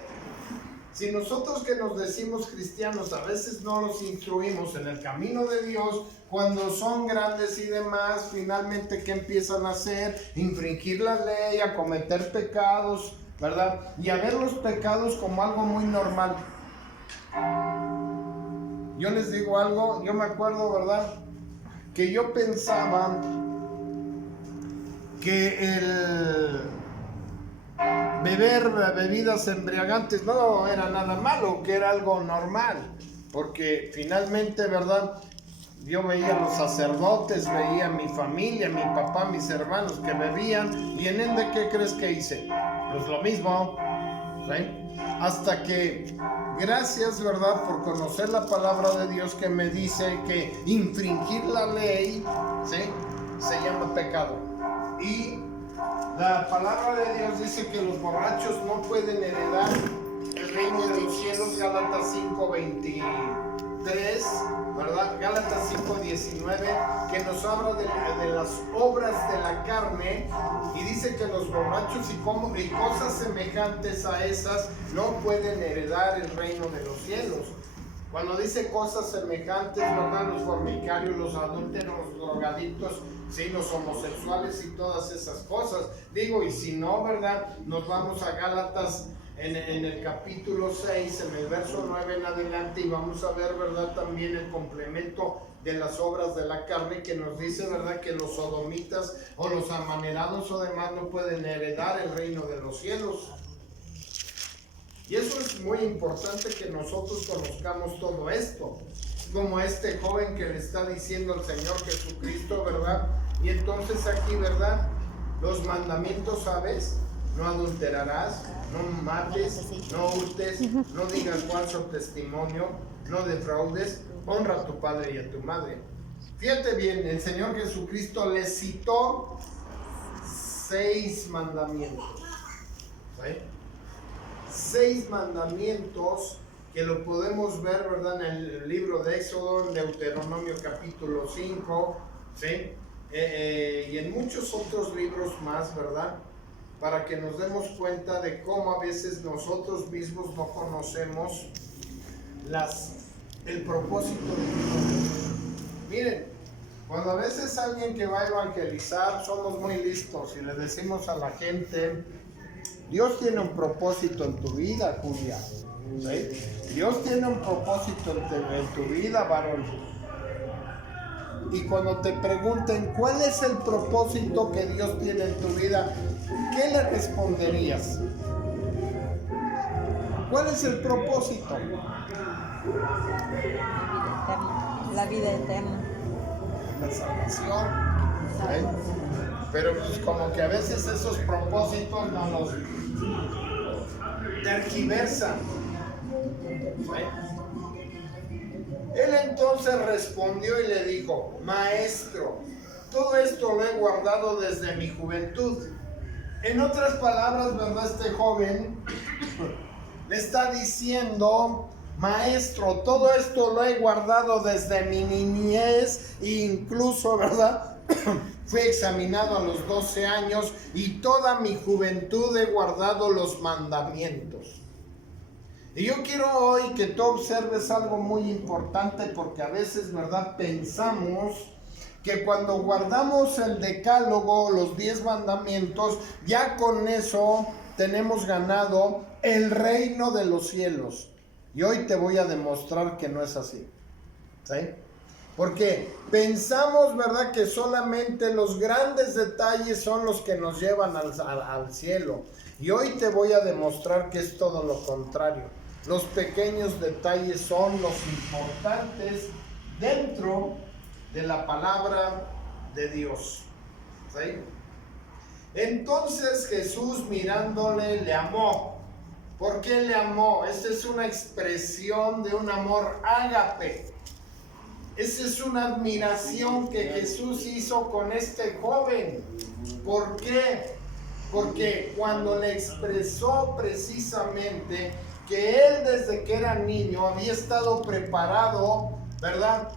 si nosotros que nos decimos cristianos a veces no los instruimos en el camino de Dios, cuando son grandes y demás, finalmente, ¿qué empiezan a hacer? Infringir la ley, a cometer pecados, ¿verdad? Y a ver los pecados como algo muy normal. Yo les digo algo, yo me acuerdo, ¿verdad?, que yo pensaba que beber bebidas embriagantes no era nada malo, que era algo normal, porque finalmente, ¿verdad? Yo veía a los sacerdotes, veía a mi familia, mi papá, mis hermanos que bebían, y en ende, ¿qué crees que hice? Pues lo mismo, ¿sí? Hasta que, gracias, ¿verdad?, por conocer la palabra de Dios que me dice que infringir la ley, ¿sí?, se llama pecado. Y la palabra de Dios dice que los borrachos no pueden heredar el reino de los cielos, Gálatas 5:23, ¿verdad? Gálatas 5:19, que nos habla de las obras de la carne, y dice que los borrachos y cosas semejantes a esas no pueden heredar el reino de los cielos. Cuando dice cosas semejantes, ¿verdad? Los fornicarios, los adúlteros, los drogadictos, sí, los homosexuales y todas esas cosas. Digo, y si no, ¿verdad? Nos vamos a Gálatas en el capítulo 6, en el verso 9 en adelante, y vamos a ver, ¿verdad?, también el complemento de las obras de la carne, que nos dice, ¿verdad?, que los sodomitas o los amanerados o demás no pueden heredar el reino de los cielos. Y eso es muy importante, que nosotros conozcamos todo esto, como este joven que le está diciendo al Señor Jesucristo, ¿verdad? Y entonces aquí, ¿verdad?, los mandamientos, ¿sabes? No adulterarás, no mates, no hurtes, no digas falso testimonio, no defraudes, honra a tu padre y a tu madre. Fíjate bien, el Señor Jesucristo le citó 6 mandamientos, ¿sí? 6 mandamientos que lo podemos ver, ¿verdad?, en el libro de Éxodo, en Deuteronomio capítulo 5, ¿sí? Y en muchos otros libros más, ¿verdad?, para que nos demos cuenta de cómo a veces nosotros mismos no conocemos el propósito de Dios. Miren, cuando a veces alguien que va a evangelizar, somos muy listos y le decimos a la gente: Dios tiene un propósito en tu vida, Julia, ¿sí? Dios tiene un propósito en tu vida, varón. Y cuando te pregunten cuál es el propósito que Dios tiene en tu vida, ¿qué le responderías? ¿Cuál es el propósito? La vida eterna. La salvación, ¿sí? Pero pues como que a veces esos propósitos no nos tergiversan, ¿sí? Él entonces respondió y le dijo: Maestro, todo esto lo he guardado desde mi juventud. En otras palabras, ¿verdad?, este joven le está diciendo: Maestro, todo esto lo he guardado desde mi niñez, e incluso, ¿verdad?, fui examinado a los 12 años y toda mi juventud he guardado los mandamientos. Y yo quiero hoy que tú observes algo muy importante, porque a veces, ¿verdad?, pensamos que cuando guardamos el decálogo, los 10 mandamientos, ya con eso tenemos ganado el reino de los cielos. Y hoy te voy a demostrar que no es así, ¿sí? Porque pensamos, ¿verdad?, que solamente los grandes detalles son los que nos llevan al cielo. Y hoy te voy a demostrar que es todo lo contrario. Los pequeños detalles son los importantes dentro de la palabra de Dios, ¿sí? Entonces Jesús, mirándole, le amó. ¿Por qué le amó? Esta es una expresión de un amor ágape. Esa es una admiración que Jesús hizo con este joven. ¿Por qué? Porque cuando le expresó precisamente que él desde que era niño había estado preparado, ¿verdad?,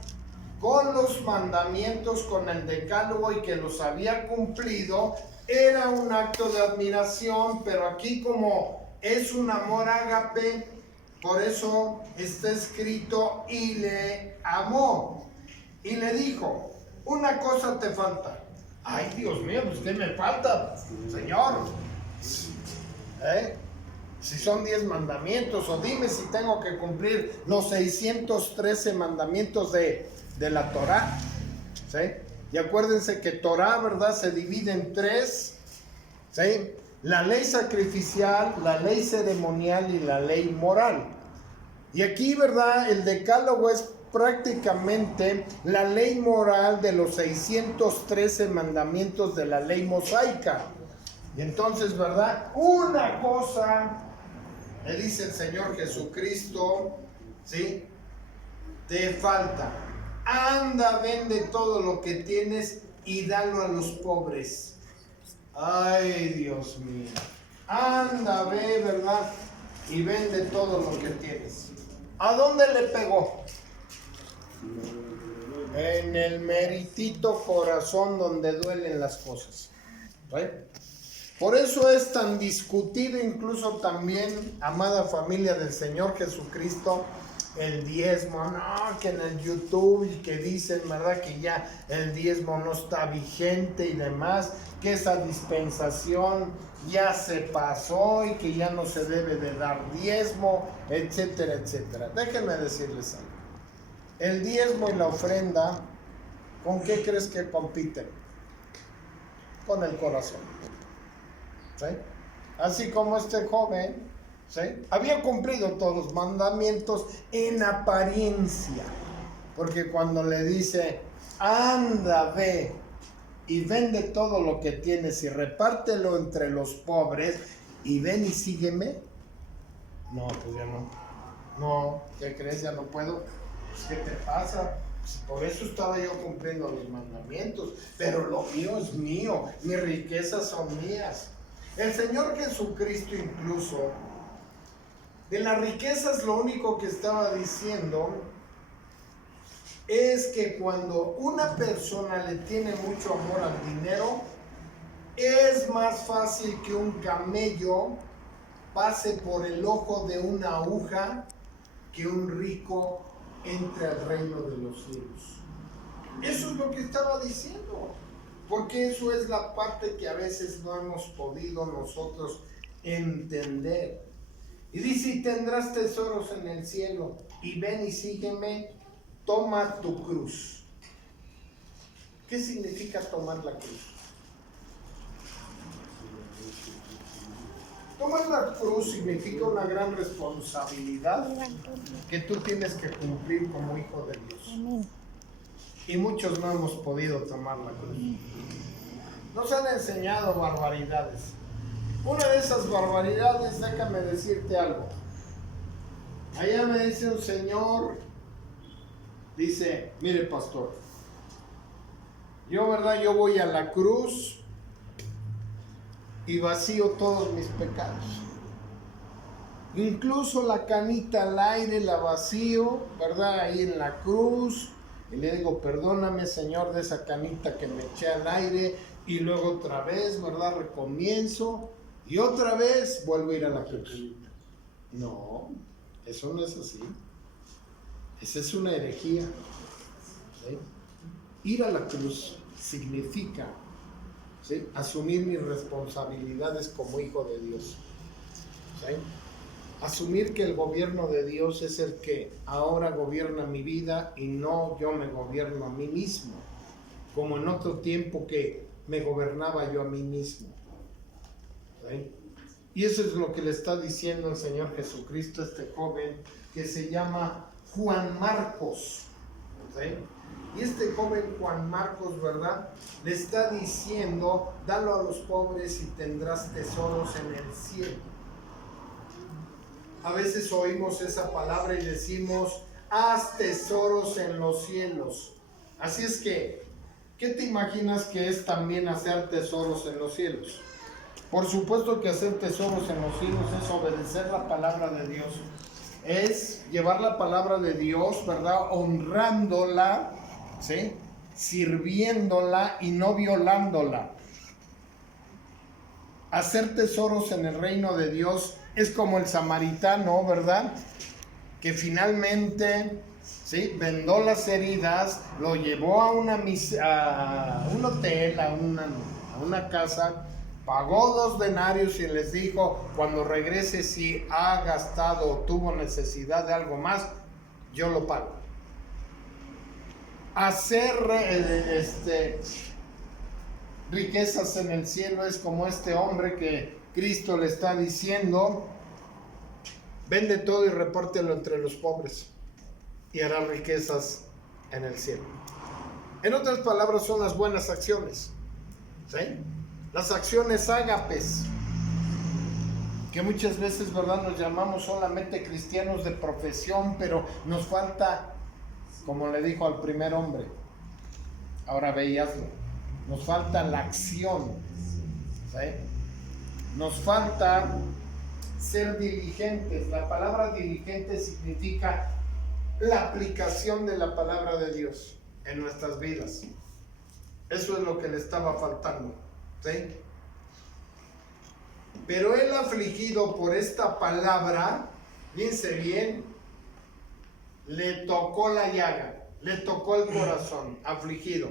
con los mandamientos, con el decálogo, y que los había cumplido, era un acto de admiración. Pero aquí, como es un amor ágape, por eso está escrito: y le amó. Y le dijo: una cosa te falta. Ay, Dios mío, pues ¿qué me falta, Señor? Si son 10 mandamientos, o dime si tengo que cumplir los 613 mandamientos de la Torá, ¿sí? Y acuérdense que Torá, ¿verdad?, se divide en 3, ¿sí? la ley sacrificial, la ley ceremonial y la ley moral. Y aquí, ¿verdad? El decálogo es prácticamente la ley moral de los 613 mandamientos de la ley mosaica. Y entonces, ¿verdad? Una cosa, le dice el Señor Jesucristo, ¿sí? Te falta. Anda, vende todo lo que tienes y dalo a los pobres. Ay, Dios mío. Anda, ve, ¿verdad? Y vende todo lo que tienes. ¿A dónde le pegó? En el meritito corazón donde duelen las cosas. ¿Sí? Por eso es tan discutido incluso también, amada familia del Señor Jesucristo, el diezmo. No, que en el YouTube y que dicen, ¿verdad? Que ya el diezmo no está vigente y demás, que esa dispensación ya se pasó y que ya no se debe de dar diezmo, etcétera, etcétera. Déjenme decirles algo. El diezmo y la ofrenda, ¿con qué crees que compiten? Con el corazón. ¿Sí? Así como este joven, ¿sí?, había cumplido todos los mandamientos en apariencia, porque cuando le dice, anda, ve y vende todo lo que tienes y repártelo entre los pobres y ven y sígueme. No, pues ya no. No, ¿qué crees? Ya no puedo. Pues, ¿qué te pasa? Pues por eso estaba yo cumpliendo los mandamientos, pero lo mío es mío, mis riquezas son mías. El Señor Jesucristo incluso, de las riquezas lo único que estaba diciendo es que cuando una persona le tiene mucho amor al dinero, es más fácil que un camello pase por el ojo de una aguja que un rico entre al reino de los cielos. Eso es lo que estaba diciendo, porque eso es la parte que a veces no hemos podido nosotros entender. Y dice, y tendrás tesoros en el cielo, y ven y sígueme, toma tu cruz. ¿Qué significa tomar la cruz? Tomar la cruz significa una gran responsabilidad que tú tienes que cumplir como hijo de Dios. Y muchos no hemos podido tomar la cruz. Nos han enseñado barbaridades. Una de esas barbaridades, déjame decirte algo. Allá me dice un señor, dice, mire pastor, yo voy a la cruz y vacío todos mis pecados. Incluso la canita al aire la vacío, ¿verdad? Ahí en la cruz. Y le digo, perdóname, Señor, de esa canita que me eché al aire. Y luego otra vez, ¿verdad? Recomienzo. Y otra vez vuelvo a ir a la cruz. No, eso no es así. Esa es una herejía. ¿Sí? Ir a la cruz significa, ¿sí?, asumir mis responsabilidades como hijo de Dios. ¿Sí? Asumir que el gobierno de Dios es el que ahora gobierna mi vida y no yo me gobierno a mí mismo, como en otro tiempo que me gobernaba yo a mí mismo. ¿Sí? Y eso es lo que le está diciendo el Señor Jesucristo a este joven que se llama Juan Marcos. ¿Sí? Y este joven Juan Marcos, ¿verdad?, le está diciendo, dalo a los pobres y tendrás tesoros en el cielo. A veces oímos esa palabra y decimos, haz tesoros en los cielos. Así es que, ¿qué te imaginas que es también hacer tesoros en los cielos? Por supuesto que hacer tesoros en los cielos es obedecer la palabra de Dios. Es llevar la palabra de Dios, ¿verdad?, honrándola, ¿sí?, sirviéndola y no violándola. Hacer tesoros en el reino de Dios es como el samaritano, ¿verdad?, que finalmente, ¿sí?, vendó las heridas, lo llevó a un hotel, a una casa, pagó 2 denarios y les dijo, cuando regrese, si ha gastado o tuvo necesidad de algo más, yo lo pago. Hacer riquezas en el cielo es como este hombre que Cristo le está diciendo: vende todo y repártelo entre los pobres y harás riquezas en el cielo. En otras palabras, son las buenas acciones, ¿sí? Las acciones ágapes, que muchas veces, ¿verdad?, nos llamamos solamente cristianos de profesión, pero nos falta, como le dijo al primer hombre, ahora ve y hazlo, nos falta la acción, ¿sí? Nos falta ser diligentes. La palabra diligente significa la aplicación de la palabra de Dios en nuestras vidas. Eso es lo que le estaba faltando, ¿sí? Pero el afligido por esta palabra, fíjense bien, le tocó la llaga, le tocó el corazón, afligido.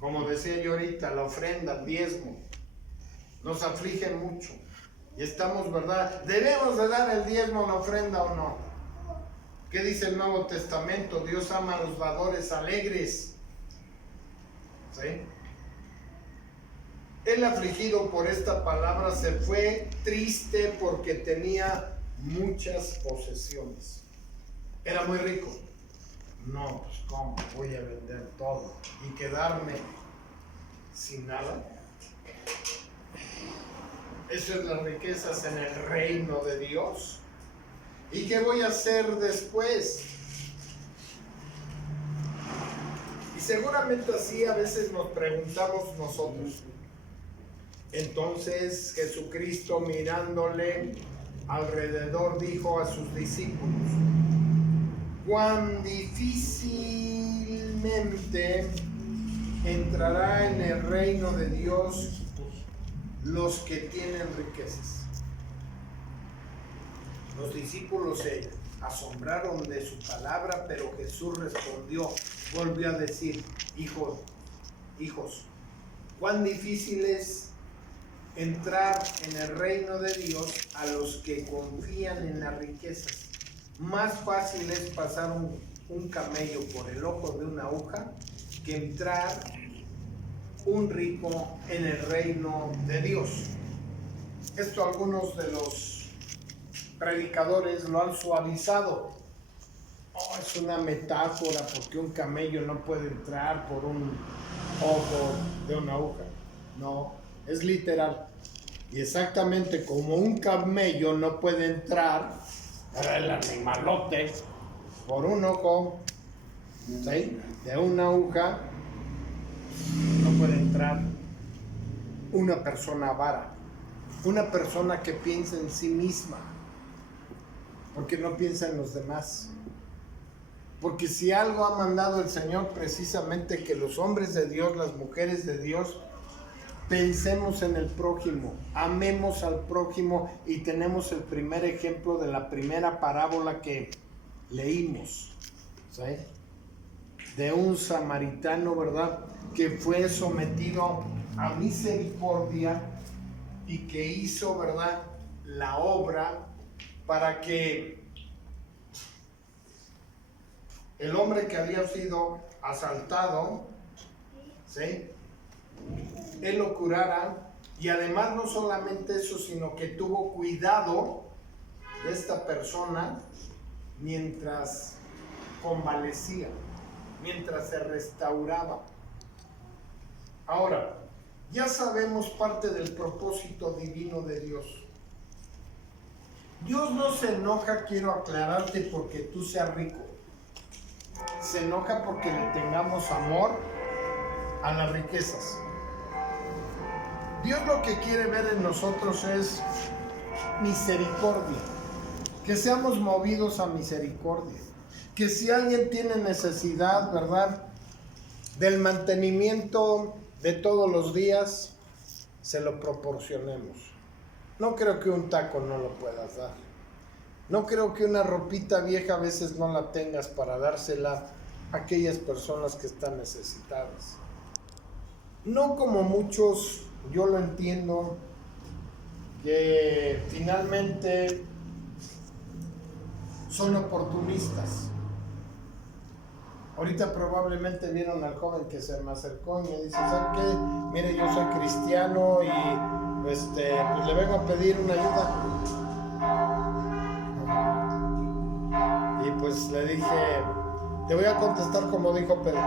Como decía yo ahorita, la ofrenda, el diezmo, nos aflige mucho. Y estamos, ¿verdad? ¿Debemos de dar el diezmo, la ofrenda o no? ¿Qué dice el Nuevo Testamento? Dios ama a los dadores alegres, ¿sí? El afligido por esta palabra se fue triste porque tenía muchas posesiones. Era muy rico. No, pues ¿cómo? Voy a vender todo y quedarme sin nada. Eso es las riquezas en el reino de Dios. ¿Y qué voy a hacer después? Y seguramente así a veces nos preguntamos nosotros. Entonces Jesucristo, mirándole alrededor, dijo a sus discípulos: cuán difícilmente entrará en el reino de Dios los que tienen riquezas. Los discípulos se asombraron de su palabra, pero Jesús respondió, volvió a decir: hijos, cuán difícil es entrar en el reino de Dios a los que confían en las riquezas. Más fácil es pasar un camello por el ojo de una aguja que entrar un rico en el reino de Dios. Esto algunos de los predicadores lo han suavizado. Oh, es una metáfora porque un camello no puede entrar por un ojo de una aguja. No, es literal. Y exactamente como un camello no puede entrar, el animalote, por un ojo, ¿sí?, de una aguja, no puede entrar una persona avara, una persona que piensa en sí misma, porque no piensa en los demás. Porque si algo ha mandado el Señor, precisamente que los hombres de Dios, las mujeres de Dios, pensemos en el prójimo, amemos al prójimo, y tenemos el primer ejemplo de la primera parábola que leímos, ¿sí?, de un samaritano, ¿verdad?, que fue sometido a misericordia y que hizo, ¿verdad?, la obra para que el hombre que había sido asaltado, ¿sí?, él lo curara. Y además no solamente eso, sino que tuvo cuidado de esta persona mientras convalecía, mientras se restauraba. Ahora, ya sabemos parte del propósito divino de Dios. Dios no se enoja, quiero aclararte, porque tú seas rico. Se enoja porque le tengamos amor a las riquezas. Dios lo que quiere ver en nosotros es misericordia, que seamos movidos a misericordia, que si alguien tiene necesidad, ¿verdad?, del mantenimiento de todos los días, se lo proporcionemos. No creo que un taco no lo puedas dar. No creo que una ropita vieja a veces no la tengas para dársela a aquellas personas que están necesitadas. No como muchos, yo lo entiendo, que finalmente son oportunistas. Ahorita probablemente vieron al joven que se me acercó y me dice, ¿sabe qué? Mire, yo soy cristiano y pues le vengo a pedir una ayuda. Y pues le dije, te voy a contestar como dijo Pedro.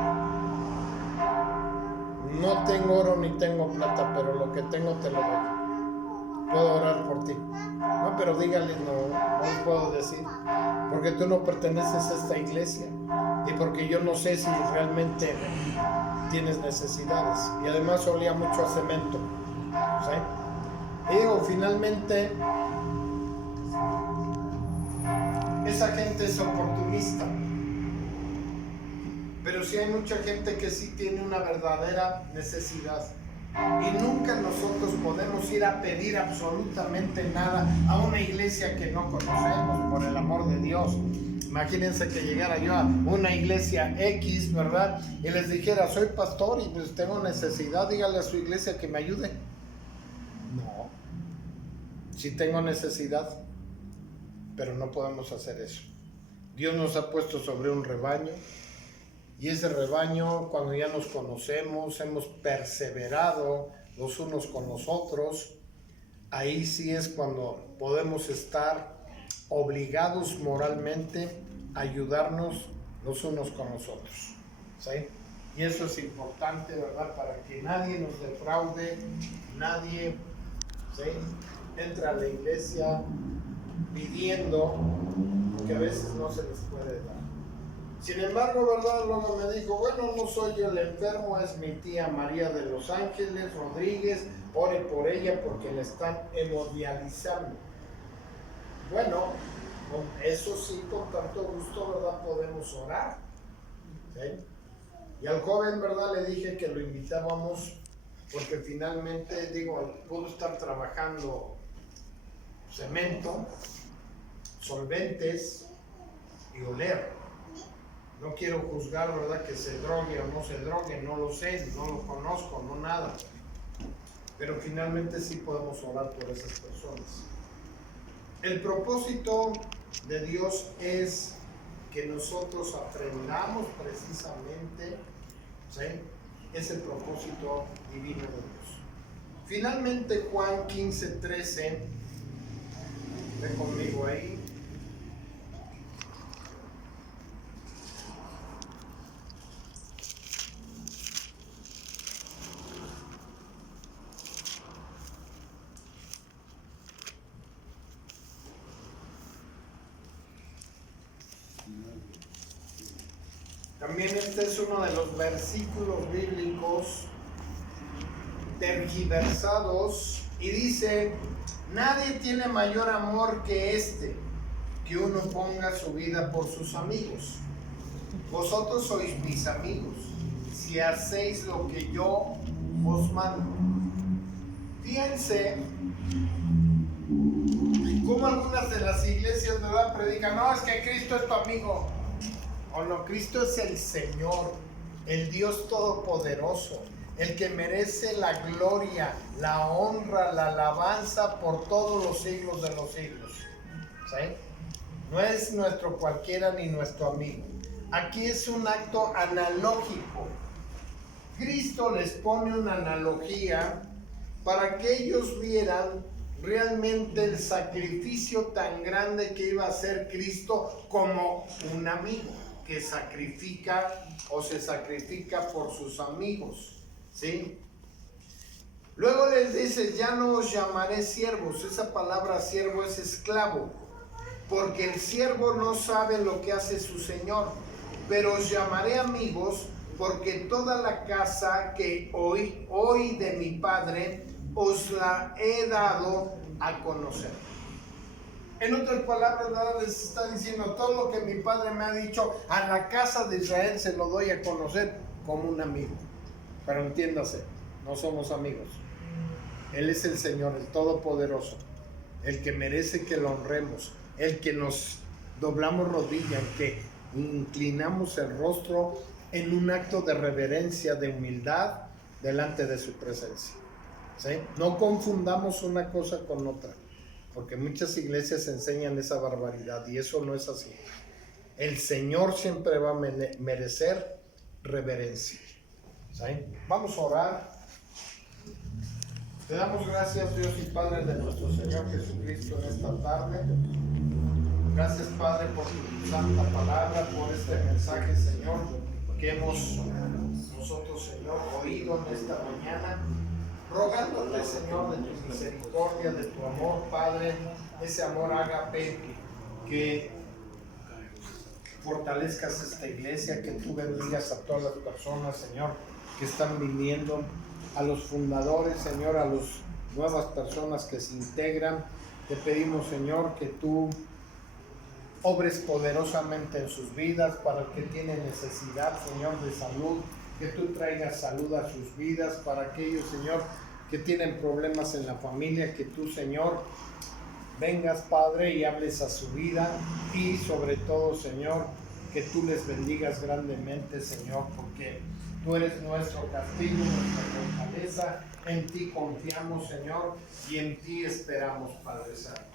No tengo oro ni tengo plata, pero lo que tengo te lo doy. Puedo orar por ti. No, pero dígale, no les puedo decir, porque tú no perteneces a esta iglesia y porque yo no sé si realmente tienes necesidades. Y además olía mucho a cemento, ¿sí? Y digo, finalmente, esa gente es oportunista. Pero sí hay mucha gente que sí tiene una verdadera necesidad. Y nunca nosotros podemos ir a pedir absolutamente nada a una iglesia que no conocemos, por el amor de Dios. Imagínense que llegara yo a una iglesia X, ¿verdad? Y les dijera, soy pastor y pues tengo necesidad, dígale a su iglesia que me ayude. No, sí tengo necesidad, pero no podemos hacer eso. Dios nos ha puesto sobre un rebaño. Y ese rebaño, cuando ya nos conocemos, hemos perseverado los unos con los otros, ahí sí es cuando podemos estar obligados moralmente a ayudarnos los unos con los otros, ¿sí? Y eso es importante, ¿verdad? Para que nadie nos defraude, nadie, ¿sí?, entra a la iglesia pidiendo, porque a veces no se les puede dar. Sin embargo, ¿verdad? Luego me dijo, bueno, no soy yo el enfermo, es mi tía María de los Ángeles Rodríguez, ore por ella porque la están hemodializando. Bueno, eso sí, con tanto gusto, ¿verdad? Podemos orar, ¿sí? Y al joven, ¿verdad? Le dije que lo invitábamos porque finalmente, digo, pudo estar trabajando cemento, solventes y oler. No quiero juzgar, ¿verdad?, que se drogue o no se drogue, no lo sé, no lo conozco, no nada. Pero finalmente sí podemos orar por esas personas. El propósito de Dios es que nosotros aprendamos precisamente, ¿sí?, ese propósito divino de Dios. Finalmente, Juan 15:13, ven conmigo ahí. También este es uno de los versículos bíblicos tergiversados y dice, nadie tiene mayor amor que este, que uno ponga su vida por sus amigos. Vosotros sois mis amigos, si hacéis lo que yo os mando. Fíjense cómo algunas de las iglesias, ¿verdad?, predican, no, es que Cristo es tu amigo. O no, Cristo es el Señor, el Dios Todopoderoso, el que merece la gloria, la honra, la alabanza por todos los siglos de los siglos, ¿sí? No es nuestro cualquiera ni nuestro amigo. Aquí es un acto analógico. Cristo les pone una analogía para que ellos vieran realmente el sacrificio tan grande que iba a hacer Cristo como un amigo que sacrifica o se sacrifica por sus amigos, ¿sí? Luego les dice, ya no os llamaré siervos. Esa palabra siervo es esclavo, porque el siervo no sabe lo que hace su señor, pero os llamaré amigos, porque toda la casa que oí de mi Padre os la he dado a conocer. En otras palabras, nada les está diciendo, todo lo que mi Padre me ha dicho, a la casa de Israel se lo doy a conocer como un amigo. Pero entiéndase, no somos amigos. Él es el Señor, el Todopoderoso, el que merece que lo honremos, el que nos doblamos rodilla, el que inclinamos el rostro en un acto de reverencia, de humildad, delante de su presencia, ¿sí? No confundamos una cosa con otra, porque muchas iglesias enseñan esa barbaridad y eso no es así. el Señor siempre va a merecer reverencia. ¿Sí? Vamos a orar. Te damos gracias, Dios y Padre de nuestro Señor Jesucristo, en esta tarde. Gracias, Padre, por tu santa palabra, por este mensaje, Señor, que hemos nosotros, Señor, oído en esta mañana. Rogándote, Señor, de tu misericordia, de tu amor, Padre, ese amor ágape, que fortalezcas esta iglesia, que tú bendigas a todas las personas, Señor, que están viniendo, a los fundadores, Señor, a las nuevas personas que se integran. Te pedimos, Señor, que tú obres poderosamente en sus vidas, para el que tiene necesidad, Señor, de salud, que tú traigas salud a sus vidas, para aquellos, Señor, que tienen problemas en la familia, que tú, Señor, vengas, Padre, y hables a su vida, y sobre todo, Señor, que tú les bendigas grandemente, Señor, porque tú eres nuestro castillo, nuestra fortaleza. En ti confiamos, Señor, y en ti esperamos, Padre Santo.